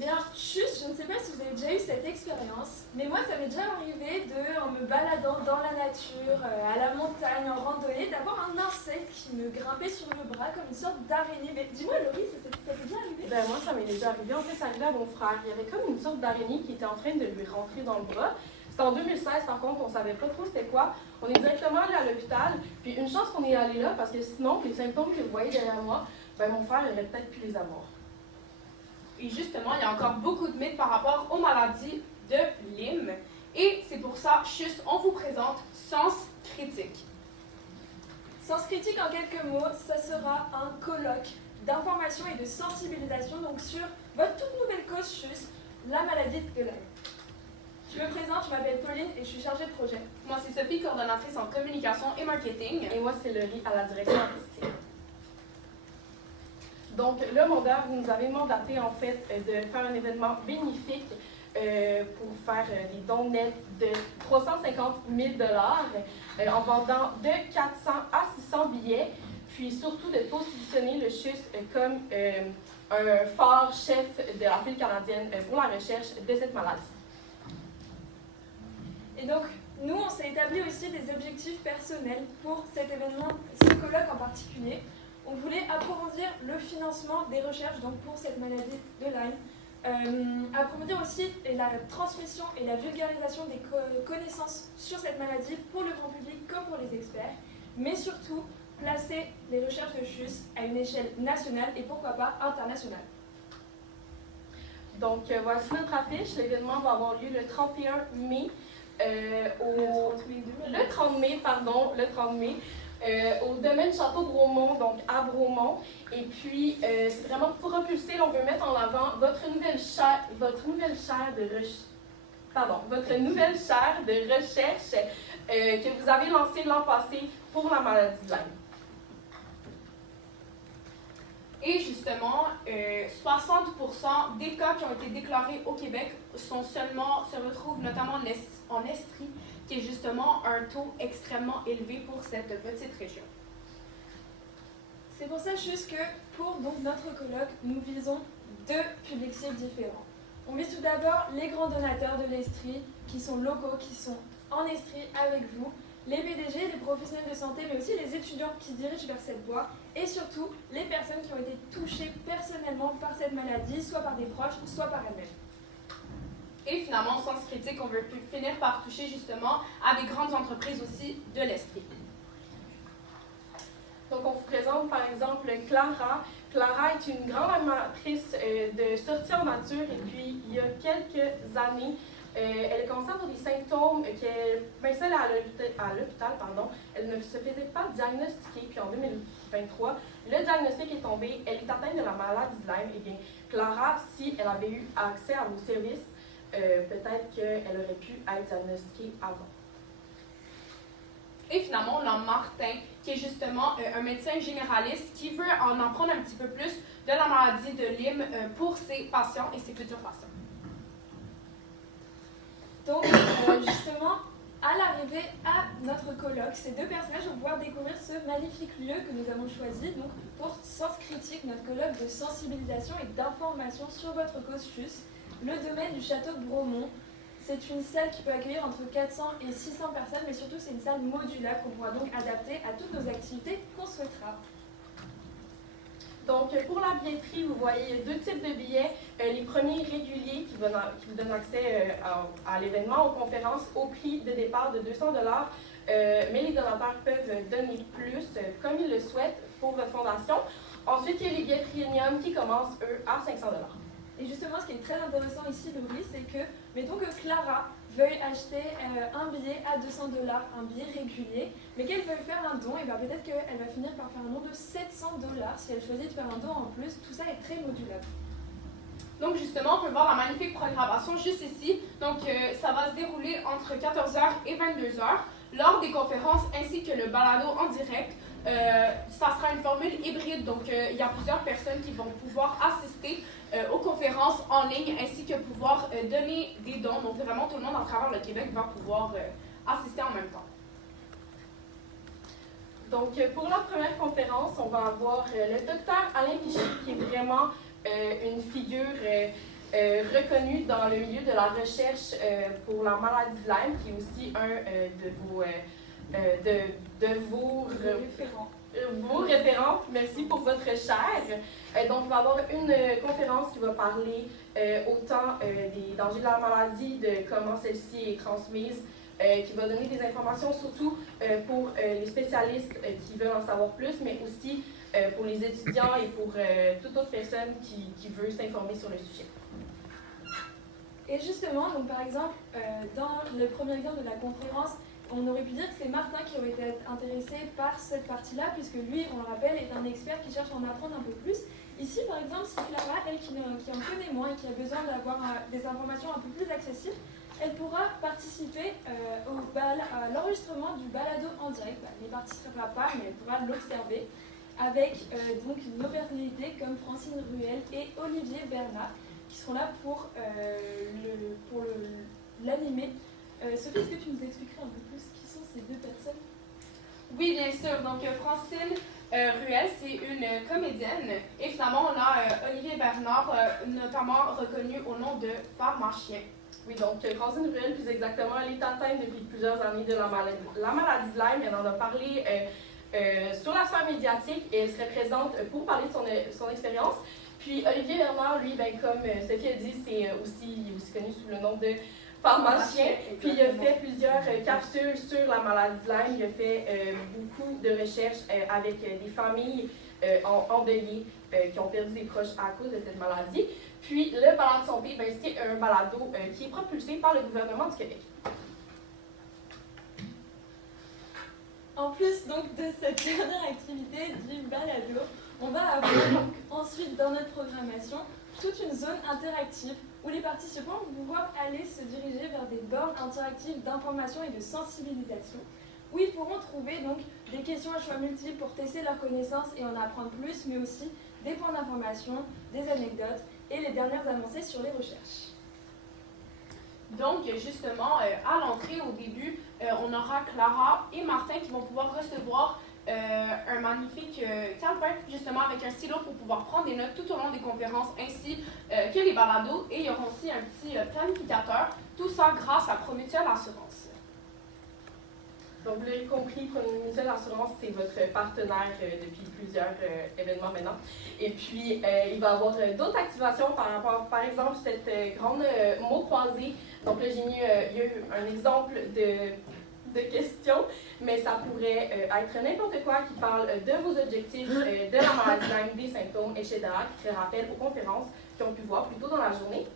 bien, juste, je ne sais pas si vous avez déjà eu cette expérience, mais moi, ça m'est déjà arrivé en me baladant dans la nature, à la montagne, en randonnée, d'avoir un insecte qui me grimpait sur le bras comme une sorte d'araignée. Mais dis-moi, Laurie, ça t'est déjà arrivé? Ben moi, ça m'est déjà arrivé. En fait, ça arrivait à mon frère. Il y avait comme une sorte d'araignée qui était en train de lui rentrer dans le bras. C'était en 2016, par contre, on ne savait pas trop c'était quoi. On est directement allé à l'hôpital. Puis une chance qu'on est allé là, parce que sinon, les symptômes que vous voyez derrière moi, ben mon frère aurait peut-être pu les avoir. Et justement, il y a encore beaucoup de mythes par rapport aux maladies de Lyme. Et c'est pour ça, juste, on vous présente Sens Critique. Sens Critique, en quelques mots, ça sera un colloque d'information et de sensibilisation donc sur votre toute nouvelle cause CHUS, la maladie de Lyme. Je me présente, je m'appelle Pauline et je suis chargée de projet. Moi, c'est Sophie, coordonnatrice en communication et marketing. Et moi, c'est Laurie à la direction artistique. Donc, le mandat, vous nous avez mandaté en fait de faire un événement bénéfique pour faire des dons nets de 350 000 en vendant de 400 à 600 billets, puis surtout de positionner le CHUS comme un fort chef de la file canadienne pour la recherche de cette maladie. Et donc, nous, on s'est établi aussi des objectifs personnels pour cet événement, ce colloque en particulier. On voulait approfondir le financement des recherches donc pour cette maladie de Lyme, approfondir aussi la transmission et la vulgarisation des connaissances sur cette maladie pour le grand public comme pour les experts, mais surtout placer les recherches de CHUS à une échelle nationale et pourquoi pas internationale. Donc, voici notre affiche. L'événement va avoir lieu le 31 mai. Le 30 mai, au domaine Château Bromont, donc à Bromont. Et puis, c'est vraiment pour propulser, on veut mettre en avant votre nouvelle chaire de recherche que vous avez lancée l'an passé pour la maladie de Lyme. Et justement, 60% des cas qui ont été déclarés au Québec se retrouvent notamment en Estrie, qui est justement un taux extrêmement élevé pour cette petite région. C'est pour ça juste que pour donc, notre colloque, nous visons deux publics cibles différents. On vise tout d'abord les grands donateurs de l'Estrie, qui sont locaux, qui sont en Estrie avec vous, les PDG, les professionnels de santé, mais aussi les étudiants qui se dirigent vers cette voie, et surtout les personnes qui ont été touchées personnellement par cette maladie, soit par des proches, soit par elles-mêmes. Et finalement, Sens Critique, on veut finir par toucher justement à des grandes entreprises aussi de l'Estrie. Donc, on vous présente par exemple Clara. Clara est une grande amatrice de sorties en nature et puis il y a quelques années, elle a commencé à avoir des symptômes seule à l'hôpital, elle ne se faisait pas diagnostiquer. Puis en 2023, le diagnostic est tombé, elle est atteinte de la maladie de Lyme. Et bien, Clara, si elle avait eu accès à vos services, peut-être qu'elle aurait pu être diagnostiquée avant. Et finalement, on a Martin, qui est justement un médecin généraliste qui veut en apprendre un petit peu plus de la maladie de Lyme pour ses patients et ses futurs patients. Donc, justement, à l'arrivée à notre colloque, ces deux personnages vont pouvoir découvrir ce magnifique lieu que nous avons choisi donc, pour Sens Critique, notre colloque de sensibilisation et d'information sur votre cause CHUS, le domaine du château de Bromont. C'est une salle qui peut accueillir entre 400 et 600 personnes, mais surtout c'est une salle modulable qu'on pourra donc adapter à toutes nos activités qu'on souhaitera. Donc, pour la billetterie, vous voyez deux types de billets. Les premiers réguliers qui vous donnent accès à l'événement, aux conférences, au prix de départ de 200 $, mais les donateurs peuvent donner plus comme ils le souhaitent pour votre fondation. Ensuite, il y a les billets premium qui commencent, eux, à 500 $. Et justement, ce qui est très intéressant ici, Laurie, c'est que, mettons que Clara veuille acheter un billet à 200 $, un billet régulier, mais qu'elle veuille faire un don, et bien peut-être qu'elle va finir par faire un don de 700 $ si elle choisit de faire un don en plus. Tout ça est très modulable. Donc justement, on peut voir la magnifique programmation juste ici. Donc ça va se dérouler entre 14h et 22h lors des conférences ainsi que le balado en direct. Ça sera une formule hybride, donc il y a plusieurs personnes qui vont pouvoir assister aux conférences en ligne ainsi que pouvoir donner des dons. Donc vraiment tout le monde à travers le Québec va pouvoir assister en même temps. Donc pour la première conférence, on va avoir le docteur Alain Piché qui est vraiment une figure reconnu dans le milieu de la recherche pour la maladie de Lyme, qui est aussi un vos référents. Merci pour votre chaire. Donc, il va y avoir une conférence qui va parler autant des dangers de la maladie, de comment celle-ci est transmise, qui va donner des informations surtout pour les spécialistes qui veulent en savoir plus, mais aussi pour les étudiants et pour toute autre personne qui veut s'informer sur le sujet. Et justement, donc par exemple, dans le premier exemple de la conférence, on aurait pu dire que c'est Martin qui aurait été intéressé par cette partie-là, puisque lui, on le rappelle, est un expert qui cherche à en apprendre un peu plus. Ici, par exemple, si Clara, elle qui en connaît moins et qui a besoin d'avoir des informations un peu plus accessibles, elle pourra participer à l'enregistrement du balado en direct. Elle n'y participera pas, mais elle pourra l'observer avec donc nos personnalités comme Francine Ruel et Olivier Bernard, qui seront là pour l'animer. Sophie, est-ce que tu nous expliquerais un peu plus qui sont ces deux personnes? Oui, bien sûr. Donc, Francine Ruel, c'est une comédienne. Et finalement, on a Olivier Bernard, notamment reconnu au nom de pharmacien. Oui, donc Francine Ruel, plus exactement, elle est atteinte depuis plusieurs années de la maladie de Lyme. Elle en a parlé sur la sphère médiatique et elle serait présente pour parler de son expérience. Puis Olivier Bernard, lui, comme Sophie a dit, il est aussi connu sous le nom de pharmacien. Puis il a fait plusieurs capsules sur la maladie de Lyme. Il a fait beaucoup de recherches avec des familles endeuillées qui ont perdu des proches à cause de cette maladie. Puis le balado santé, c'est un balado qui est propulsé par le gouvernement du Québec. En plus donc de cette dernière activité du balado, on va avoir donc ensuite dans notre programmation toute une zone interactive où les participants vont pouvoir aller se diriger vers des bornes interactives d'information et de sensibilisation, où ils pourront trouver donc des questions à choix multiples pour tester leurs connaissances et en apprendre plus, mais aussi des points d'information, des anecdotes et les dernières avancées sur les recherches. Donc, justement, à l'entrée, au début, on aura Clara et Martin qui vont pouvoir recevoir un magnifique calepin, justement, avec un stylo pour pouvoir prendre des notes tout au long des conférences, ainsi que les balados. Et il y aura aussi un petit planificateur, tout ça grâce à Promutuelle Assurance. Donc, vous l'avez compris, Promutuelle Assurance, c'est votre partenaire depuis plusieurs événements maintenant. Et puis, il va y avoir d'autres activations par rapport, par exemple, cette grande mot croisé. Donc là, j'ai mis, il y a eu un exemple de questions, mais ça pourrait être n'importe quoi qui parle de vos objectifs, de la maladie de Lyme, des symptômes, etc., qui fait rappel aux conférences qui ont pu voir plus tôt dans la journée.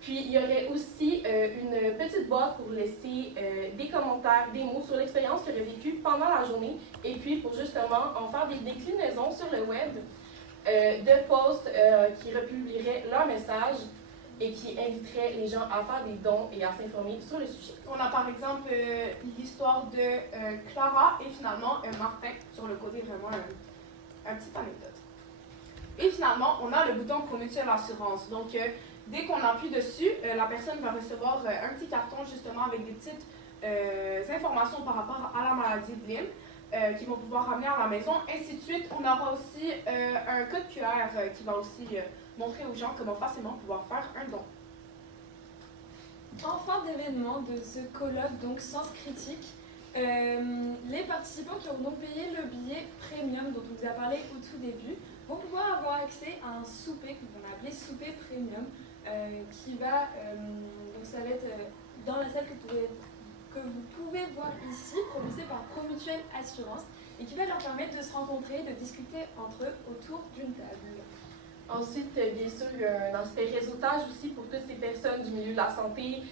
Puis, il y aurait aussi une petite boîte pour laisser des commentaires, des mots sur l'expérience qu'ils auraient vécue pendant la journée, et puis pour justement en faire des déclinaisons sur le web de posts qui republieraient leur message et qui inviteraient les gens à faire des dons et à s'informer sur le sujet. On a par exemple l'histoire de Clara et finalement Martin sur le côté, vraiment un petit anecdote. Et finalement, on a le bouton Promutuelle Assurance. Donc, dès qu'on appuie dessus, la personne va recevoir un petit carton justement avec des petites informations par rapport à la maladie de Lyme qui vont pouvoir ramener à la maison. Ainsi de suite, on aura aussi un code QR qui va aussi montrer aux gens comment facilement pouvoir faire un don. En fin d'événement de ce colloque, donc Sens Critique, les participants qui auront payé le billet premium dont on vous a parlé au tout début vont pouvoir avoir accès à un souper qu'on va appeler souper premium qui va, donc ça va être dans la salle que vous pouvez voir ici, propulsée par Promutuelle Assurance et qui va leur permettre de se rencontrer, de discuter entre eux autour d'une table. Ensuite, bien sûr, il y a un aspect réseautage aussi pour toutes ces personnes du milieu de la santé,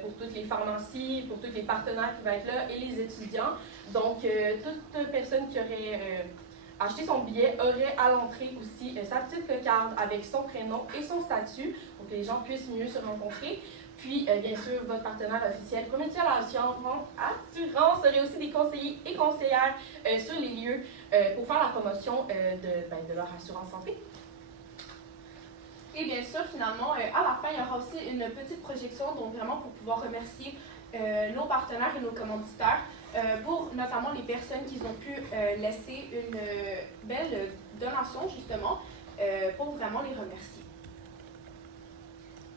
pour toutes les pharmacies, pour tous les partenaires qui vont être là et les étudiants. Donc, toute personne qui aurait acheté son billet aurait à l'entrée aussi sa petite cocarde avec son prénom et son statut pour que les gens puissent mieux se rencontrer. Puis, bien sûr, votre partenaire officiel, Promutuelle Assurance, aurait aussi des conseillers et conseillères sur les lieux pour faire la promotion de leur assurance santé. Et bien sûr, finalement, à la fin, il y aura aussi une petite projection, donc vraiment pour pouvoir remercier nos partenaires et nos commanditaires pour notamment les personnes qui ont pu laisser une belle donation, justement, pour vraiment les remercier.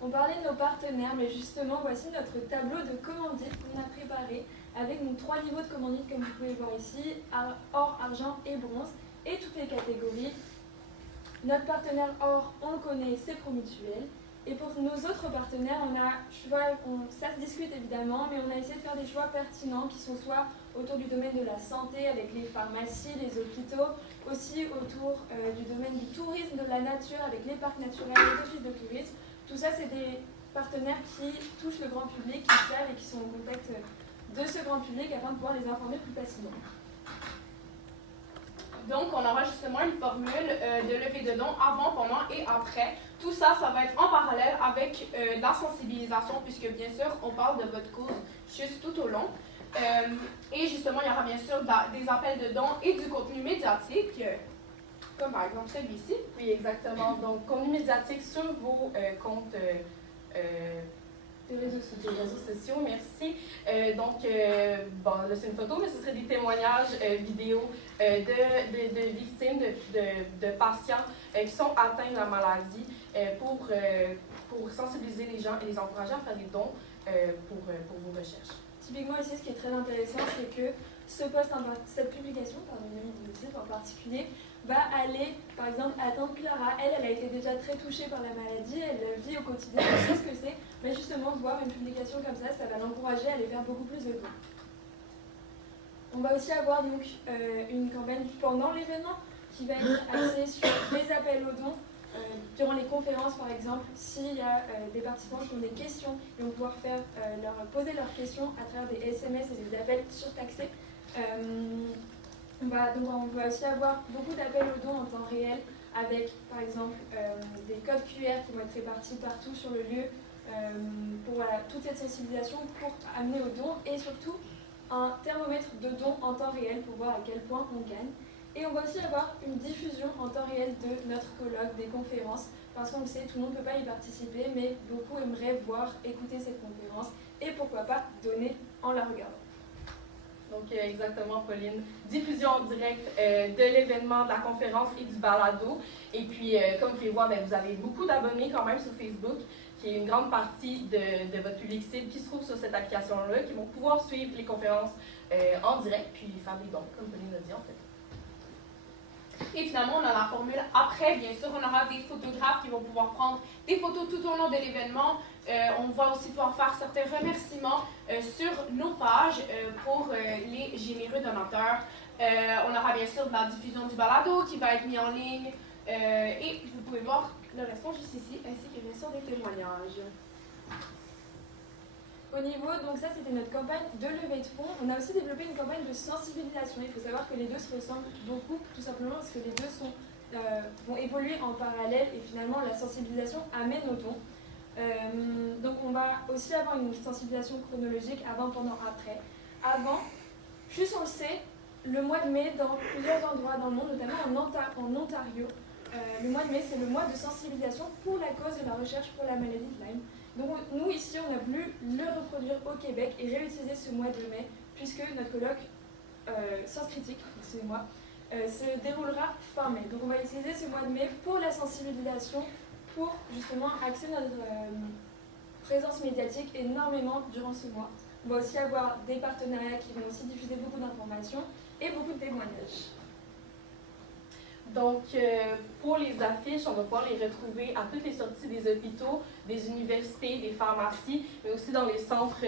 On parlait de nos partenaires, mais justement, voici notre tableau de commandites qu'on a préparé avec nos 3 niveaux de commandites, comme vous pouvez voir ici, or, argent et bronze, et toutes les catégories. Notre partenaire or, on le connaît, c'est Promutuel. Et pour nos autres partenaires, ça se discute évidemment, mais on a essayé de faire des choix pertinents qui sont soit autour du domaine de la santé avec les pharmacies, les hôpitaux, aussi autour du domaine du tourisme, de la nature avec les parcs naturels, les offices de tourisme. Tout ça, c'est des partenaires qui touchent le grand public, qui savent et qui sont en contact de ce grand public afin de pouvoir les informer plus facilement. Donc, on aura justement une formule de levée de dons avant, pendant et après. Tout ça, ça va être en parallèle avec la sensibilisation, puisque bien sûr, on parle de votre cause juste tout au long. Et justement, il y aura bien sûr des appels de dons et du contenu médiatique, comme par exemple celui-ci. Oui, exactement. Donc, contenu médiatique sur vos comptes Des réseaux sociaux. Merci. Bon, là, c'est une photo, mais ce serait des témoignages vidéo de victimes, de patients qui sont atteints de la maladie pour sensibiliser les gens et les encourager à faire des dons pour vos recherches. Typiquement ici, ce qui est très intéressant, c'est que cette publication, en particulier, va aller, par exemple, attendre Clara. Elle a été déjà très touchée par la maladie, elle vit au quotidien, elle sait ce que c'est, mais justement, voir une publication comme ça va l'encourager à aller faire beaucoup plus de dons. On va aussi avoir donc une campagne pendant l'événement qui va être axée sur les appels aux dons. Durant les conférences, par exemple, s'il y a des participants qui ont des questions, ils vont pouvoir poser leurs questions à travers des SMS et des appels surtaxés. On va aussi avoir beaucoup d'appels aux dons en temps réel avec, par exemple, des codes QR qui vont être répartis partout sur le lieu pour toute cette sensibilisation pour amener aux dons et surtout un thermomètre de dons en temps réel pour voir à quel point on gagne. Et on va aussi avoir une diffusion en temps réel de notre colloque, des conférences, parce qu'on le sait, tout le monde ne peut pas y participer, mais beaucoup aimeraient voir, écouter cette conférence et pourquoi pas donner en la regardant. Donc, exactement, Pauline. Diffusion en direct de l'événement, de la conférence et du balado. Et puis, comme vous pouvez voir, vous avez beaucoup d'abonnés quand même sur Facebook, qui est une grande partie de votre public cible qui se trouve sur cette application-là, qui vont pouvoir suivre les conférences en direct, puis faire des dons, comme Pauline l'a dit en fait. Et finalement, on a la formule après. Bien sûr, on aura des photographes qui vont pouvoir prendre des photos tout au long de l'événement. On va aussi pouvoir faire certains remerciements sur nos pages pour les généreux donateurs. On aura bien sûr de la diffusion du balado qui va être mis en ligne. Et vous pouvez voir le restant juste ici, ainsi que bien sûr des témoignages. Au niveau, donc ça c'était notre campagne de levée de fonds. On a aussi développé une campagne de sensibilisation. Il faut savoir que les deux se ressemblent beaucoup, tout simplement parce que les deux vont évoluer en parallèle et finalement la sensibilisation amène au don. Donc on va aussi avoir une sensibilisation chronologique avant, pendant, après. Avant, juste on le sait, le mois de mai dans plusieurs endroits dans le monde, notamment en Ontario, le mois de mai c'est le mois de sensibilisation pour la cause de la recherche pour la maladie de Lyme. Donc nous ici on a voulu le reproduire au Québec et réutiliser ce mois de mai puisque notre colloque Sciences critiques, excusez-moi, se déroulera fin mai. Donc on va utiliser ce mois de mai pour la sensibilisation, pour justement axer notre présence médiatique énormément durant ce mois. On va aussi avoir des partenariats qui vont aussi diffuser beaucoup d'informations et beaucoup de témoignages. Donc, pour les affiches, on va pouvoir les retrouver à toutes les sorties des hôpitaux, des universités, des pharmacies, mais aussi dans les centres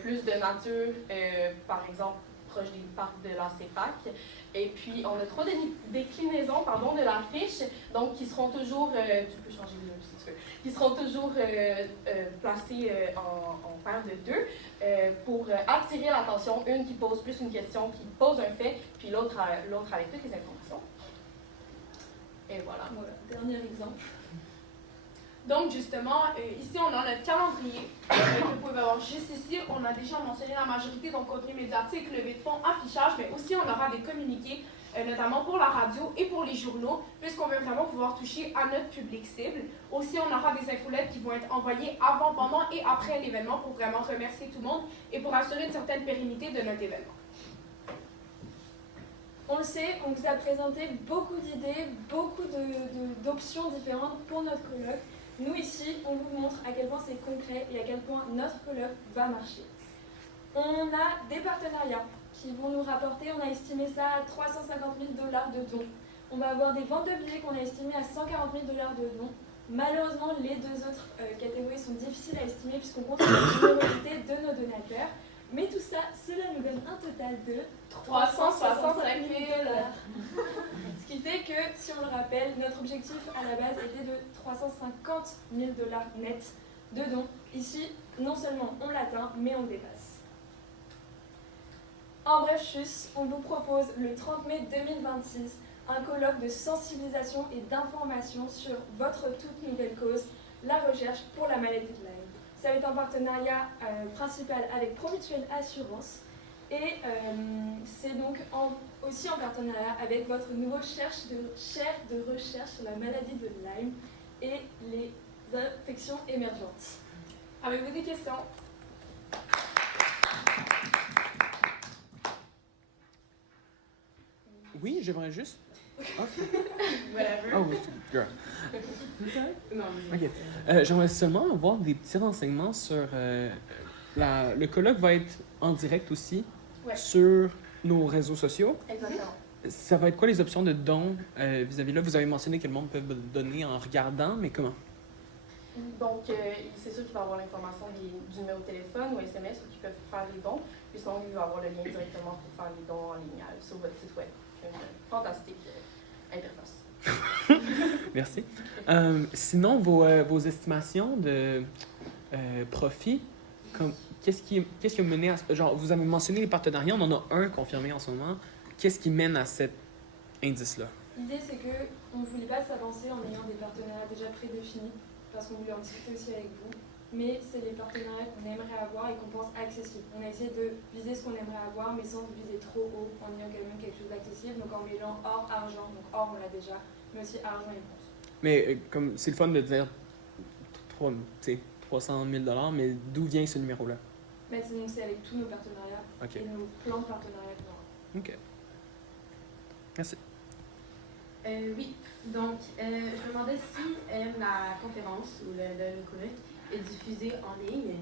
plus de nature, par exemple, proche des parcs de la CEPAC. Et puis, on a 3 déclinaisons de l'affiche, donc qui seront toujours, tu peux changer de si tu veux, qui seront toujours placées en paire de 2 pour attirer l'attention. Une qui pose plus une question, qui pose un fait, puis l'autre avec toutes les informations. Et voilà. Dernier exemple. Donc justement, ici on a notre calendrier que vous pouvez voir juste ici. On a déjà mentionné la majorité, donc contenu médiatique, levée de fonds, affichage, mais aussi on aura des communiqués, notamment pour la radio et pour les journaux, puisqu'on veut vraiment pouvoir toucher à notre public cible. Aussi, on aura des infolettes qui vont être envoyées avant, pendant et après l'événement pour vraiment remercier tout le monde et pour assurer une certaine pérennité de notre événement. On le sait, on vous a présenté beaucoup d'idées, beaucoup d'options différentes pour notre colloque. Nous ici, on vous montre à quel point c'est concret et à quel point notre colloque va marcher. On a des partenariats qui vont nous rapporter, on a estimé ça à 350 000 $ de dons. On va avoir des ventes de billets qu'on a estimées à 140 000 $ de dons. Malheureusement, les deux autres catégories sont difficiles à estimer puisqu'on compte sur la générosité de nos donateurs. Mais tout ça, cela nous donne un total de 365 000 $. Ce qui fait que, si on le rappelle, notre objectif à la base était de 350 000 $ net de dons. Ici, non seulement on l'atteint, mais on le dépasse. En bref, chus, on vous propose le 30 mai 2026 un colloque de sensibilisation et d'information sur votre toute nouvelle cause, la recherche pour la maladie de Lyme. Ça va être un partenariat principal avec Promutuelle Assurance et c'est donc aussi en partenariat avec votre nouveau chaire de recherche sur la maladie de Lyme et les infections émergentes. Avez-vous des questions? Oui, j'aimerais juste. Whatever. Oh, girl. Non, Ok. J'aimerais seulement avoir des petits renseignements sur. Le colloque va être en direct aussi sur nos réseaux sociaux. Exactement. Ça va être quoi les options de dons vis-à-vis là? Vous avez mentionné que le monde peut donner en regardant, mais comment? Donc, c'est sûr qu'il va avoir l'information du numéro de téléphone ou SMS où ils peuvent faire les dons. Puis sinon, il va avoir le lien directement pour faire les dons en ligne sur votre site web. Une fantastique interface. Merci. Sinon, vos estimations de profit, qu'est-ce qui a mené à... Genre, vous avez mentionné les partenariats, on en a un confirmé en ce moment. Qu'est-ce qui mène à cet indice-là? L'idée, c'est qu'on ne voulait pas s'avancer en ayant des partenariats déjà prédéfinis, parce qu'on voulait en discuter aussi avec vous. Mais c'est les partenariats qu'on aimerait avoir et qu'on pense accessibles. On a essayé de viser ce qu'on aimerait avoir, mais sans viser trop haut, en ayant quand même quelque chose d'accessible. Donc en mêlant or, argent, donc or on l'a déjà, mais aussi argent et bronze. Mais comme c'est le fun de dire 300 000 $, mais d'où vient ce numéro-là? Mais donc c'est avec tous nos partenariats Ok. et nos plans de partenariat qu'on aura. Ok. Merci. Oui, donc je me demandais si la conférence ou le colloque est diffusée en ligne.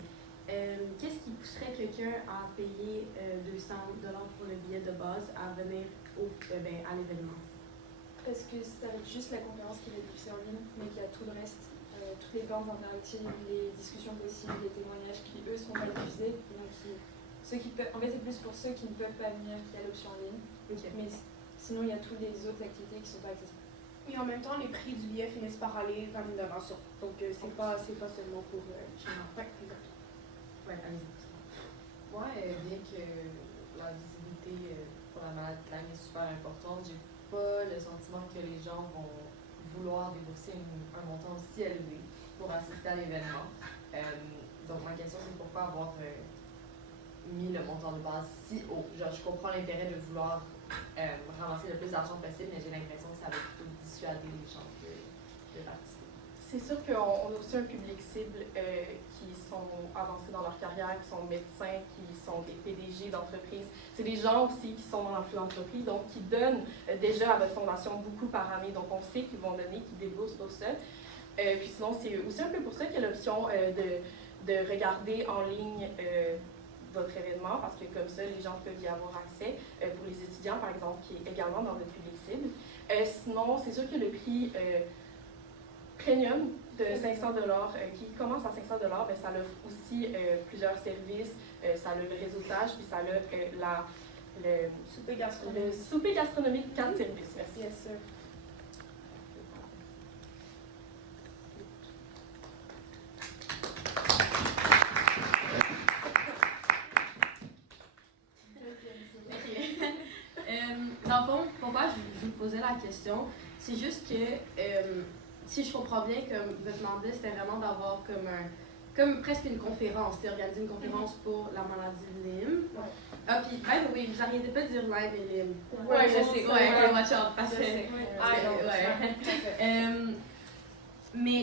Qu'est-ce qui pousserait quelqu'un à payer 200 $ pour le billet de base à venir à l'événement? Parce que ça va être juste la conférence qui va être diffusée en ligne, mais qu'il y a tout le reste, toutes les bandes interactives, les discussions possibles, les témoignages qui, eux, seront pas diffusés. Et donc, ceux qui peuvent, en fait, c'est plus pour ceux qui ne peuvent pas venir qu'il y a l'option en ligne. Okay. Mais sinon, il y a toutes les autres activités qui ne sont pas accessibles. Et en même temps, les prix du billet finissent par aller vers une donation. Donc, c'est pas seulement pour chez moi. Ouais, exactement. Ouais, allez-y. Moi, bien que la visibilité pour la maladie de Lyme est super importante, j'ai pas le sentiment que les gens vont vouloir débourser un montant aussi élevé pour assister à l'événement. Donc, ma question, c'est pourquoi avoir mis le montant de base si haut? Genre, je comprends l'intérêt de vouloir ramasser le plus d'argent possible, mais j'ai l'impression que ça va plutôt dissuader les gens de participer. C'est sûr qu'on a aussi un public cible qui sont avancés dans leur carrière, qui sont médecins, qui sont des PDG d'entreprises. C'est des gens aussi qui sont dans la philanthropie, donc qui donnent déjà à votre fondation beaucoup par année. Donc on sait qu'ils vont donner, qu'ils déboursent pour ça. Puis sinon, c'est aussi un peu pour ça qu'il y a l'option de regarder en ligne votre événement, parce que comme ça, les gens peuvent y avoir accès. Pour les étudiants, par exemple, qui est également dans votre public cible. Sinon, c'est sûr que le prix premium de 500 $, qui commence à 500 $, ben, ça offre aussi plusieurs services. Ça a le réseautage, puis ça a le souper gastronomique 4 services. Merci. Yes, sir. Dans le fond, pourquoi je vous posais la question, c'est juste que si je comprends bien, comme votre mandat, c'était vraiment d'avoir comme presque une conférence, c'était organiser une conférence pour la maladie de Lyme. Ouais. Ah, puis, oui, vous n'arrêtez pas de dire Lyme et Lyme. Ouais, je sais. Ouais, watch out, parce que... Ouais. Mais